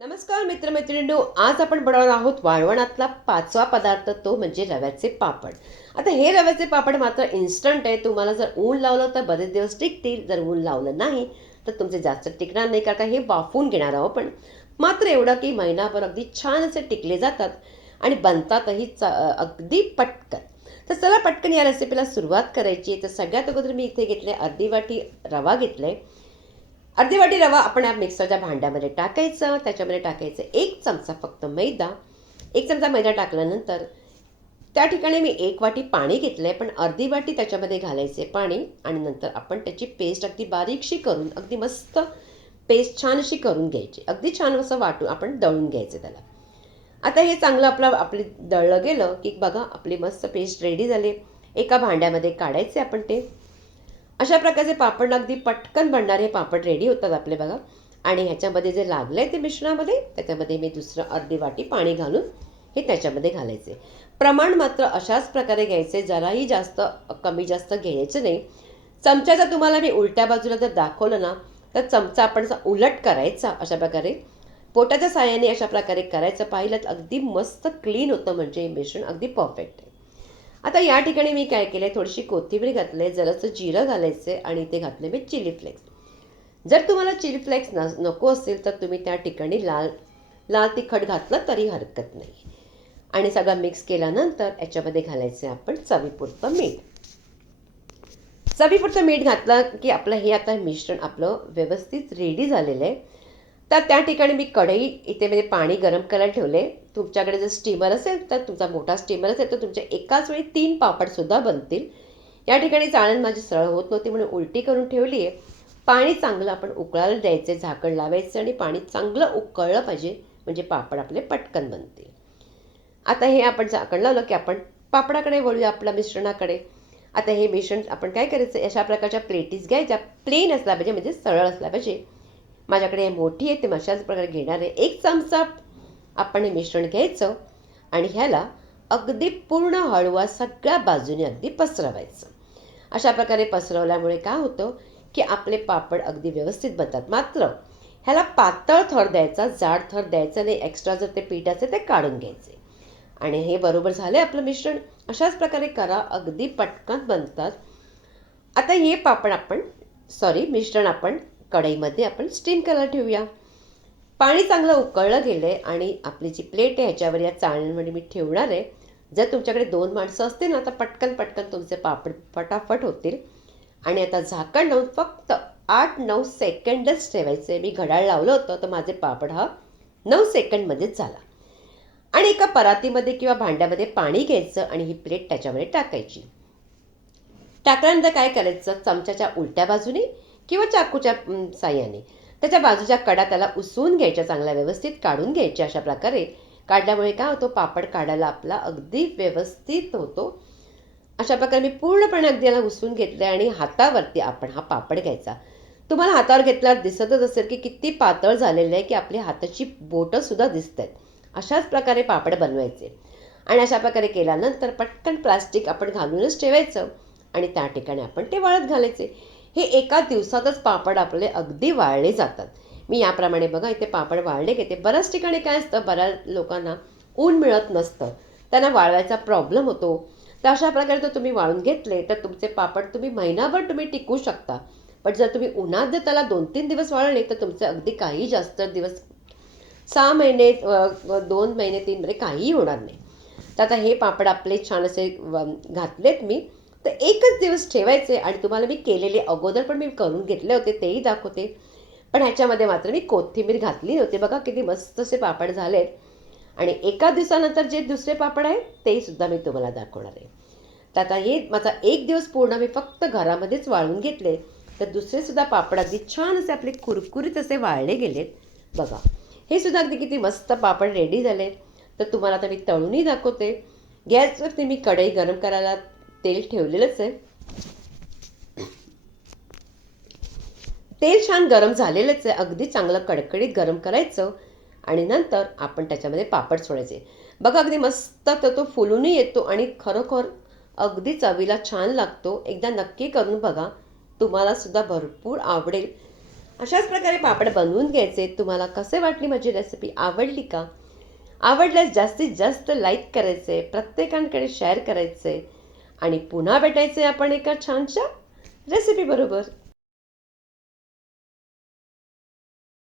नमस्कार मित्रमैत्रिणींनो. आज आपण बनवणार आहोत वाळवणातला पाचवा पदार्थ तो म्हणजे रव्याचे पापड. आता हे रव्याचे पापड मात्र इन्स्टंट आहे. तुम्हाला जर ऊन लावलं तर बरेच दिवस टिकतील. जर ऊन लावलं नाही तर तुमचे जास्त टिकणार नाही कारण का हे बाफून घेणार आहोत पण मात्र एवढं की महिनाभर अगदी छान असे टिकले जातात आणि बनतातही चा अगदी पटकन. तर चला पटकन या रेसिपीला सुरुवात करायची. आहे तर सगळ्यात अगोदर मी इथे घेतले अर्धी वाटी रवा घेतलाय. अर्धी वाटी रवा आपण या मिक्सरच्या भांड्यामध्ये टाकायचं. त्याच्यामध्ये टाकायचं एक चमचा फक्त मैदा. एक चमचा मैदा टाकल्यानंतर त्या ठिकाणी मी एक वाटी पाणी घेतलं आहे पण अर्धी वाटी त्याच्यामध्ये घालायचे पाणी आणि नंतर आपण त्याची पेस्ट अगदी बारीकशी करून अगदी मस्त पेस्ट छान अशी करून घ्यायची. अगदी छान असं वाटून आपण दळून घ्यायचं त्याला. आता हे चांगलं आपलं आपली दळलं गेलं की बघा आपली मस्त पेस्ट रेडी झाली. एका भांड्यामध्ये काढायचे आपण ते. अशा प्रकारचे पापड अगदी पटकन बनणारे पापड रेडी होतात आपले बघा. आणि ह्याच्यामध्ये जे लागलं आहे ते मिश्रणामध्ये त्याच्यामध्ये मी दुसरं अर्धी वाटी पाणी घालून हे त्याच्यामध्ये घालायचे. प्रमाण मात्र अशाच प्रकारे घ्यायचे जराही जास्त कमी जास्त घ्यायचं नाही. चमच्याचा तुम्हाला मी उलट्या बाजूला जर दाखवलं ना तर चमचा आपण असा उलट करायचा अशा प्रकारे. पोटाच्या साह्याने अशा प्रकारे करायचं. पाहिलं तर अगदी मस्त क्लीन होतं म्हणजे हे मिश्रण अगदी परफेक्ट आहे. आता या ठिकाणी मी काय केलं आहे थोडीशी कोथिंबीर घातली आहे जरासं जिरं घालायचं आहे आणि ते घातले मी चिली फ्लेक्स. जर तुम्हाला चिली फ्लेक्स न नको असेल तर तुम्ही त्या ठिकाणी लाल लाल तिखट घातलं तरी हरकत नाही. आणि सगळं मिक्स केल्यानंतर याच्यामध्ये घालायचं आपण चवीपुरतं मीठ. चवीपुरतं मीठ घातलं की आपलं हे आता मिश्रण आपलं व्यवस्थित रेडी झालेलं आहे. तर त्या ठिकाणी मी कढई इथे म्हणजे पाणी गरम करायला ठेवले तुमच्याकडे जर स्टीमर असेल तर तुमचा मोठा स्टीमर असेल तर तुमच्या एकाच वेळी तीन पापडसुद्धा बनतील. या ठिकाणी चाळण माझी सरळ होत नव्हती म्हणून उलटी करून ठेवली आहे पाणी चांगलं आपण उकळायला द्यायचे झाकण लावायचं आणि पाणी चांगलं उकळलं पाहिजे म्हणजे पापड आपले पटकन बनतील. आता हे आपण झाकण लावलं की आपण पापडाकडे वळूया आपल्या मिश्रणाकडे. आता हे मिश्रण आपण काय करायचं? अशा प्रकारच्या प्लेटीज घ्यायच्या प्लेन असला पाहिजे म्हणजे सरळ असला पाहिजे. माझ्याकडे हे मोठी आहे ते अशाच प्रकारे घेणार आहे. एक चमचा आपण हे मिश्रण घ्यायचं आणि ह्याला अगदी पूर्ण हळूवा सगळ्या बाजूने अगदी पसरवायचं. अशा प्रकारे पसरवल्यामुळे काय होतं की आपले पापड अगदी व्यवस्थित बनतात. मात्र ह्याला पातळ थर द्यायचा जाड थर द्यायचा नाही एक्स्ट्रा जर ते पीठ असेल ते काढून घ्यायचे. आणि हे बरोबर झाले आपलं मिश्रण. अशाच प्रकारे करा अगदी पटकन बनतात. आता हे पापड आपण सॉरी मिश्रण आपण कढईमध्ये आपण स्टीम करायला ठेवूया. पाणी चांगलं उकळलं गेलं आहे आणि आपली जी प्लेट आहे ह्याच्यावर या चाळणीमध्ये मी ठेवणार आहे. जर तुमच्याकडे दोन माणसं असतील ना तर पटकन पटकन तुमचे पापड फटाफट होतील. आणि आता झाकण लावून फक्त आठ नऊ सेकंडच ठेवायचे मी घड्याळ लावलं होतं तर माझे पापड हा नऊ सेकंडमध्येच झाला. आणि एका परातीमध्ये किंवा भांड्यामध्ये पाणी घ्यायचं आणि ही प्लेट त्याच्यामध्ये टाकायची. टाकल्यानंतर काय करायचं? चमच्याच्या उलट्या बाजूने किंवा चाकूच्या साह्याने. त्याच्या बाजूच्या कडा त्याला उसवून घ्यायच्या चांगल्या व्यवस्थित काढून घ्यायच्या अशा प्रकारे. काढल्यामुळे काय होतो? पापड काढायला आपला अगदी व्यवस्थित होतो. अशा प्रकारे मी पूर्णपणे अगदी याला उसवून घेतलं आणि हातावरती आपण हा पापड घ्यायचा. तुम्हाला हातावर घेतल्यावर दिसतच असेल की किती पातळ झालेलं आहे की आपली हाताची बोटंसुद्धा दिसत आहेत अशाच प्रकारे पापड बनवायचे. आणि अशा प्रकारे केल्यानंतर पटकन प्लास्टिक आपण घालूनच ठेवायचं आणि त्या ठिकाणी आपण ते वाळत घालायचे. हे एका दिवसातच पापड आपले अगदी वाळले जातात. मी याप्रमाणे बघा इथे पापड वाळले घेते बऱ्याच ठिकाणी काय असतं बऱ्याच लोकांना ऊन मिळत नसतं. त्यांना वाळवायचा प्रॉब्लेम होतो. तर अशा प्रकारे जर तुम्ही वाळून घेतले तर तुमचे पापड तुम्ही महिनाभर तुम्ही टिकू शकता. पण जर तुम्ही उन्हात जर त्याला दोन तीन दिवस वाळले तर तुमचे अगदी काही जास्त दिवस सहा महिने दोन महिने तीन महिने काहीही होणार नाही. तर आता हे पापड आपले छान असे घातलेत मी. तर एकच दिवस ठेवायचे आणि तुम्हाला मी केलेले अगोदर पण मी करून घेतले होते तेही दाखवते. पण ह्याच्यामध्ये मात्र मी कोथिंबीर घातली होती बघा किती मस्त असे पापड झालेत. आणि एका दिवसानंतर जे दुसरे पापड आहेत तेही सुद्धा मी तुम्हाला दाखवणार आहे. तर आता हे माझा एक दिवस पूर्ण मी फक्त घरामध्येच वाळून घेतले. तर दुसरेसुद्धा पापड अगदी छान असे आपले कुरकुरीत असे वाळले गेलेत. बघा हे सुद्धा अगदी किती मस्त पापड रेडी झालेत. तर तुम्हाला आता मी तळूनही दाखवते. गॅसवरती मी कढई गरम करायला तेल ठेवलेलंच आहे. तेल छान गरम झालेलंच आहे. अगदी चांगलं कडकडीत गरम करायचं आणि नंतर आपण त्याच्यामध्ये पापड सोडायचे. बघा अगदी मस्त तर तो फुलूनही येतो आणि खरोखर अगदी चवीला छान लागतो. एकदा नक्की करून बघा. तुम्हाला सुद्धा भरपूर आवडेल. अशाच प्रकारे पापड बनवून घ्यायचे. तुम्हाला कसे वाटली माझी रेसिपी आवडली का? आवडल्यास जास्तीत जास्त लाईक करायचे. प्रत्येकांकडे शेअर करायचे. आणि पुन्हा भेटायचे आपण एका छानशा रेसिपी बरोबर.